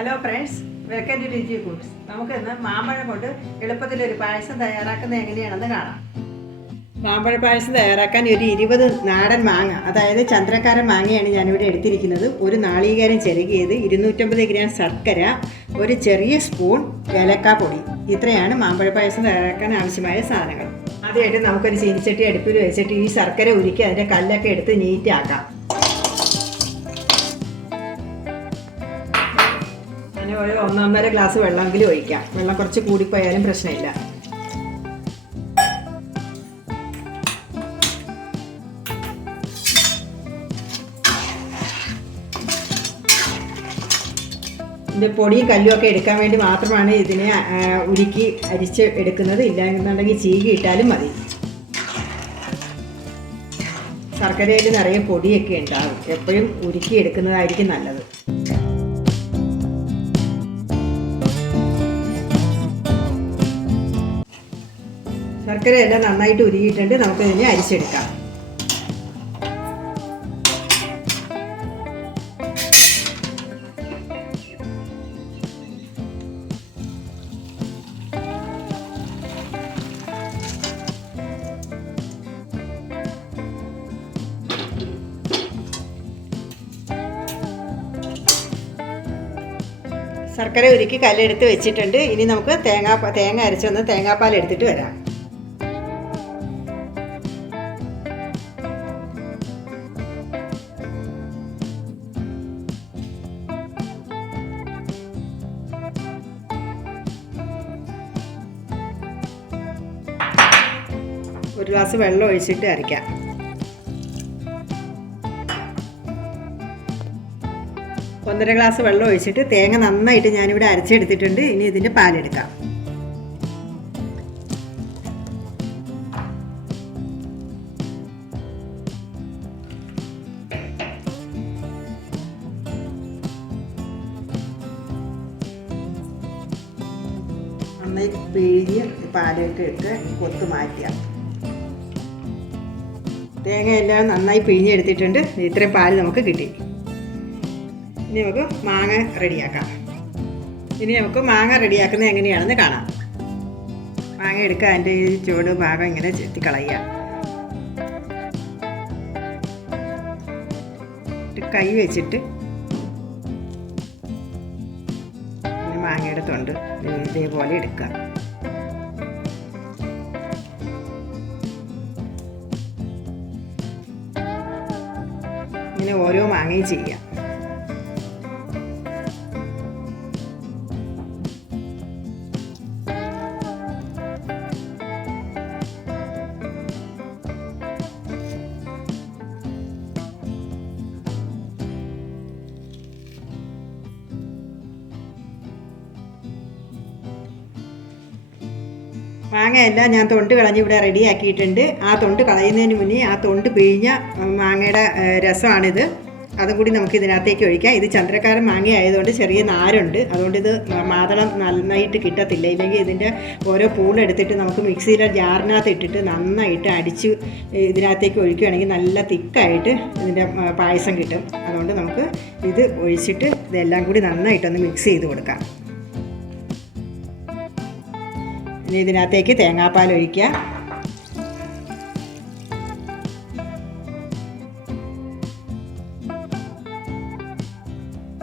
Hello friends, welcome to രുചി foods. നമുക്കിന്ന് മാമ്പഴം കൊണ്ട് എളുപ്പത്തിലൊരു പായസം തയ്യാറാക്കുന്നത് എങ്ങനെയാണെന്ന് കാണാം. മാമ്പഴ പായസം തയ്യാറാക്കാൻ ഒരു 20 നാടൻ മാങ്ങ, അതായത് ചന്ദ്രക്കാരൻ മാങ്ങയാണ് ഞാനിവിടെ എടുത്തിരിക്കുന്നത്. ഒരു നാളികേരം ചിരകിയത്, 250 ഗ്രാം ശർക്കര, ഒരു ചെറിയ സ്പൂൺ ഏലക്കാപ്പൊടി. ഇത്രയാണ് മാമ്പഴ പായസം തയ്യാറാക്കാൻ ആവശ്യമായ സാധനങ്ങൾ. ആദ്യമായിട്ട് നമുക്കൊരു ചീനിച്ചട്ടി അടുപ്പിൽ വെച്ചിട്ട് ഈ ശർക്കര ഉരുക്കി അതിൻ്റെ കല്ലൊക്കെ എടുത്ത് നീറ്റാക്കാം. ഒരു 1.5 ഗ്ലാസ് വെള്ളമെങ്കിലും ഒഴിക്കാം. വെള്ളം കുറച്ച് കൂടിപ്പോയാലും പ്രശ്നമില്ല. ഇതിൻ്റെ പൊടിയും കല്ലും ഒക്കെ എടുക്കാൻ വേണ്ടി മാത്രമാണ് ഇതിനെ ഉരുക്കി അരിച്ച് എടുക്കുന്നത്. ഇല്ല എന്നുണ്ടെങ്കിൽ ചീകി ഇട്ടാലും മതി. ശർക്കരയിൽ നിറയെ പൊടിയൊക്കെ ഉണ്ടാകും. എപ്പോഴും ഉരുക്കി എടുക്കുന്നതായിരിക്കും നല്ലത്. ശർക്കര എല്ലാം നന്നായിട്ട് ഉരുകിയിട്ടുണ്ട്. നമുക്ക് ഇതിനെ അരിച്ചെടുക്കാം. ശർക്കര ഉരുക്കി കല്ലെടുത്ത് വെച്ചിട്ടുണ്ട്. ഇനി നമുക്ക് തേങ്ങ അരച്ചൊന്ന് തേങ്ങാപ്പാൽ എടുത്തിട്ട് വരാം. ഒരു ഗ്ലാസ് വെള്ളം ഒഴിച്ചിട്ട് അരയ്ക്കാം. ഒന്നര ഗ്ലാസ് വെള്ളം ഒഴിച്ചിട്ട് തേങ്ങ നന്നായിട്ട് ഞാനിവിടെ അരച്ചെടുത്തിട്ടുണ്ട്. ഇനി ഇതിൻ്റെ പാലെടുക്കാം. നന്നായി പിഴിഞ്ഞ് പാലിട്ട് ഇട്ട് കൊത്ത് മാറ്റുക. തേങ്ങയെല്ലാം നന്നായി പിഴിഞ്ഞെടുത്തിട്ടുണ്ട്. ഇത്രയും പാല് നമുക്ക് കിട്ടി. ഇനി നമുക്ക് മാങ്ങ റെഡിയാക്കാം. മാങ്ങ റെഡിയാക്കുന്നത് എങ്ങനെയാണെന്ന് കാണാം. മാങ്ങ എടുക്കുക, അതിൻ്റെ ഈ ചുവട് ഭാഗം ഇങ്ങനെ ചെത്തി കളയുക. കൈ വെച്ചിട്ട് മാങ്ങയുടെ തൊണ്ട് ഇതേപോലെ എടുക്കുക. ഇങ്ങനെ ഓരോ മാങ്ങയും ചെയ്യാം. മാങ്ങയെല്ലാം ഞാൻ തൊണ്ട് കളഞ്ഞ് ഇവിടെ റെഡിയാക്കിയിട്ടുണ്ട്. ആ തൊണ്ട് കളയുന്നതിന് മുന്നേ ആ തൊണ്ട് പിഴിഞ്ഞ മാങ്ങയുടെ രസമാണിത്. അതും കൂടി നമുക്ക് ഇതിനകത്തേക്ക് ഒഴിക്കാം. ഇത് ചന്ദ്രക്കാരൻ മാങ്ങ ആയതുകൊണ്ട് ചെറിയ നാരുണ്ട്. അതുകൊണ്ട് ഇത് മാതളം നന്നായിട്ട് കിട്ടത്തില്ല. ഇല്ലെങ്കിൽ ഇതിൻ്റെ ഓരോ പൂളെടുത്തിട്ട് നമുക്ക് മിക്സിയിലെ ജാറിനകത്ത് ഇട്ടിട്ട് നന്നായിട്ട് അടിച്ച് ഇതിനകത്തേക്ക് ഒഴിക്കുകയാണെങ്കിൽ നല്ല തിക്കായിട്ട് ഇതിൻ്റെ പായസം കിട്ടും. അതുകൊണ്ട് നമുക്ക് ഇത് ഒഴിച്ചിട്ട് ഇതെല്ലാം കൂടി നന്നായിട്ടൊന്ന് മിക്സ് ചെയ്ത് കൊടുക്കാം. ഇനി ഇതിനകത്തേക്ക് തേങ്ങാപ്പാൽ ഒഴിക്കുക.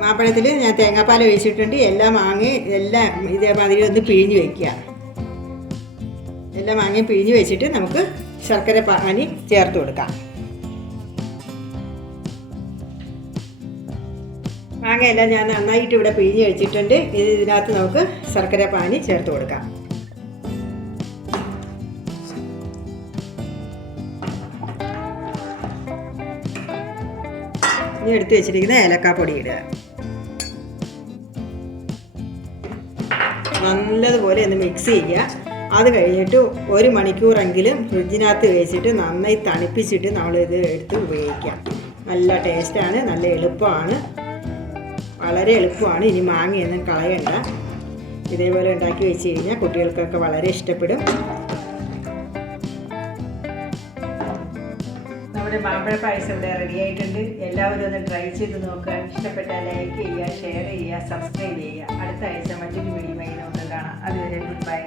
മാമ്പഴത്തിൽ ഞാൻ തേങ്ങാപ്പാൽ ഒഴിച്ചിട്ടുണ്ട്. എല്ലാ മാങ്ങയും എല്ലാം ഇതേമാതിരി ഒന്ന് പിഴിഞ്ഞ് വയ്ക്കുക. എല്ലാ മാങ്ങയും പിഴിഞ്ഞ് വെച്ചിട്ട് നമുക്ക് ശർക്കര പാനി ചേർത്ത് കൊടുക്കാം. മാങ്ങയെല്ലാം ഞാൻ നന്നായിട്ട് ഇവിടെ പിഴിഞ്ഞ് വെച്ചിട്ടുണ്ട്. ഇതിനകത്ത് നമുക്ക് ശർക്കര പാനി ചേർത്ത് കൊടുക്കാം. ഇനി എടുത്ത് വെച്ചിരിക്കുന്ന ഏലക്കാപ്പൊടി ഇടുക. നല്ലതുപോലെ ഒന്ന് മിക്സ് ചെയ്യുക. അത് കഴിഞ്ഞിട്ട് 1 മണിക്കൂറെങ്കിലും ഫ്രിഡ്ജിനകത്ത് വെച്ചിട്ട് നന്നായി തണുപ്പിച്ചിട്ട് നമ്മളിത് എടുത്ത് ഉപയോഗിക്കാം. നല്ല ടേസ്റ്റാണ്, നല്ല എളുപ്പമാണ്, വളരെ എളുപ്പമാണ്. ഇനി മാങ്ങയൊന്നും കളയണ്ട. ഇതേപോലെ ഉണ്ടാക്കി വെച്ച് കഴിഞ്ഞാൽ കുട്ടികൾക്കൊക്കെ വളരെ ഇഷ്ടപ്പെടും. നമ്മുടെ മാമ്പഴ പായസം ഇവിടെ റെഡി ആയിട്ടുണ്ട്. എല്ലാവരും ഒന്ന് ട്രൈ ചെയ്ത് നോക്കുക. ഇഷ്ടപ്പെട്ടാൽ ലൈക്ക് ചെയ്യുക, ഷെയർ ചെയ്യുക, സബ്സ്ക്രൈബ് ചെയ്യുക. അടുത്ത ആഴ്ച മറ്റൊരു വീഡിയോയുമായി നമുക്ക് കാണാം. അതുവരെ ഗുഡ് ബൈ.